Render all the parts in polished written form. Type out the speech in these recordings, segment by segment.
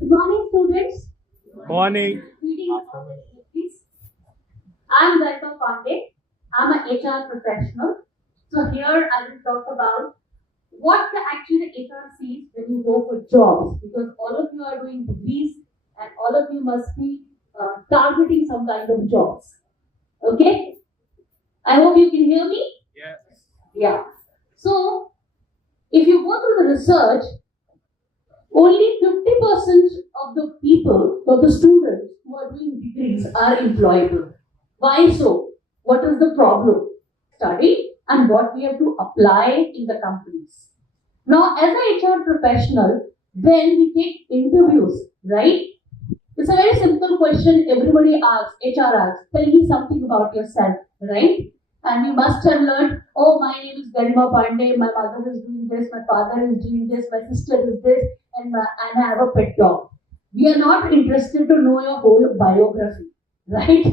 Good morning, students. Morning. Greetings, please. I'm Garima Pandey. I'm an HR professional. So here I will talk about what actually the HR sees when you go for jobs, because all of you are doing degrees and all of you must be targeting some kind of jobs. Okay? I hope you can hear me. Yes. Yeah. So if you go through the research, only 50% of the people, of the students who are doing degrees are employable. Why so? What is the problem? Study and what we have to apply in the companies. Now, as an HR professional, when we take interviews, right? It's a very simple question everybody asks, HR asks, tell me something about yourself, right? And we must have learned, oh, my name is Garima Pandey, my mother is doing this, my father is doing this, my sister is this, and I have a pet dog. We are not interested to know your whole biography, right?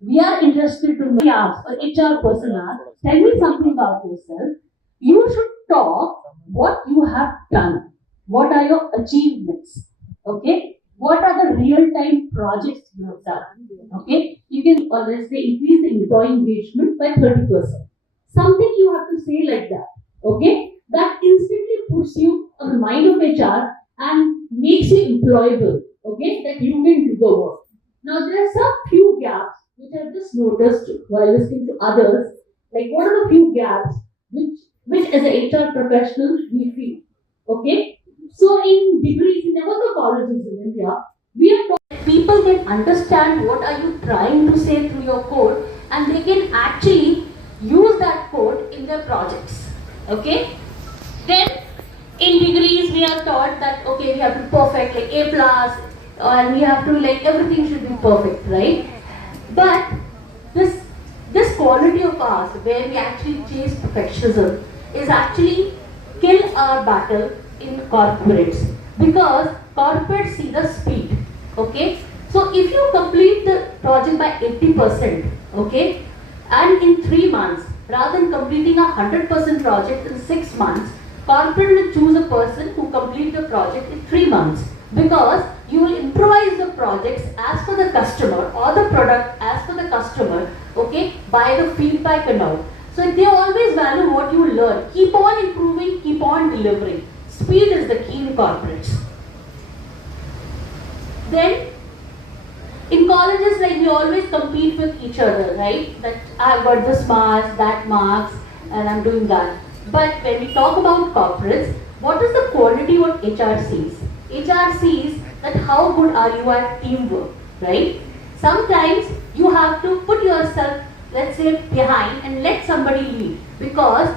We are interested to know, yeah, or HR person asks, tell me something about yourself. You should talk what you have done. What are your achievements? Okay? What are the real-time projects you have done? Okay? You can, or let's say, increase the employee engagement by 30%. Something you have to say like that. Okay? That instantly puts you on the mind of HR and makes you employable. Okay? That you can do the work. Now, there are some few gaps which I've just noticed while listening to others. Like, what are the few gaps which as a HR professional we feel? Okay? So in degrees in all the colleges in India, we have taught people can understand what are you trying to say through your code, and they can actually use that code in their projects. Okay? Then in degrees we are taught that okay, we have to perfect like A plus, and we have to like everything should be perfect, right? But this quality of ours where we actually chase perfectionism is actually kill our battle in corporates, because corporates see the speed. Okay, so if you complete the project by 80%, okay, and in 3 months rather than completing a 100% project in 6 months, corporate will choose a person who complete the project in 3 months, because you will improvise the projects as per the customer or the product as per the customer, okay, by the feedback and all. So they always value what you learn. Keep on improving, keep on delivering. Speed is the key in corporates. Then, in colleges, like we always compete with each other, right? That I've got this marks, that marks, and I'm doing that. But when we talk about corporates, what is the quality what HR sees? HR sees that how good are you at teamwork, right? Sometimes you have to put yourself, let's say, behind and let somebody lead, because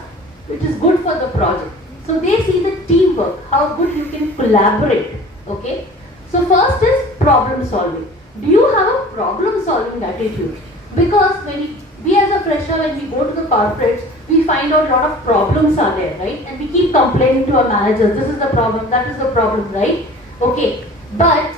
it is good for the project. So they see the teamwork, how good you can collaborate. Okay. So first is problem solving. Do you have a problem solving attitude? Because when we as a fresher, when we go to the corporates, we find out a lot of problems are there, right? And we keep complaining to our managers, this is the problem, that is the problem, right? Okay. But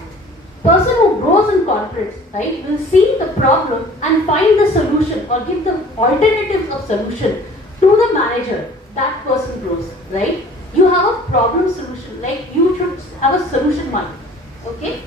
person who grows in corporates, right, will see the problem and find the solution or give the alternatives of solution to the manager. That person grows, right? You have a problem solution, like you should have a solution mind, okay?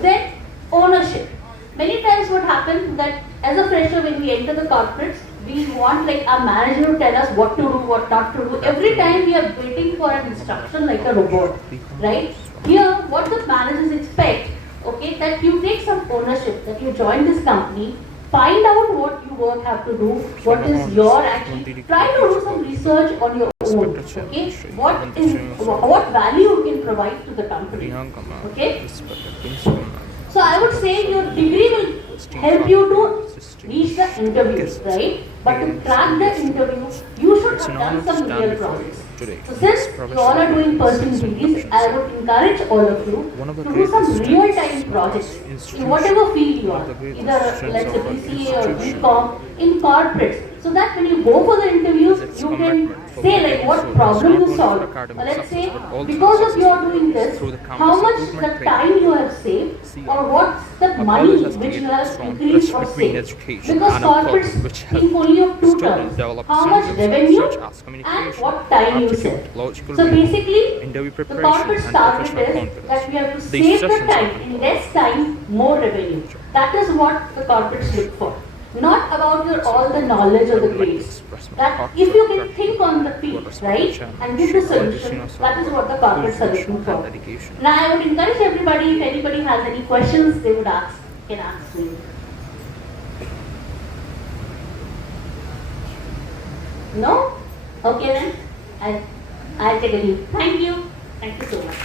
Then ownership. Many times what happens that as a fresher when we enter the corporates, we want like our manager to tell us what to do, what not to do. Every time we are waiting for an instruction like a robot, right? Here, what the managers expect, okay, that you take some ownership, that you join this company, find out what you work have to do, what is your actually, try to do some research on your own, okay, what value you can provide to the company, okay. So I would say your degree will help you to reach the interview, right? But to crack the interview, you should have done some real projects. So since you all are doing pursuing degrees, I would encourage all of you to do some real-time projects in whatever field you are, either let's say BCA or BCom in corporates, so that when you go for the interviews, you can say like what problem you solve. Let's say because of you are doing this, how much the time you have saved, or what's the money which you have increased or saved. Because corporates think only of two terms: how much revenue and what time you save. So basically, the corporate's target is that we have to save the time, in less time, more revenue. That is what the corporates look for. Not about your all the knowledge or the grades. That if you can think on the feet, right, and give the solution, that is what the corporates are looking for. Now I would encourage everybody, if anybody has any questions, they would ask, can ask me. No? Okay then. I'll take a leave. Thank you. Thank you so much.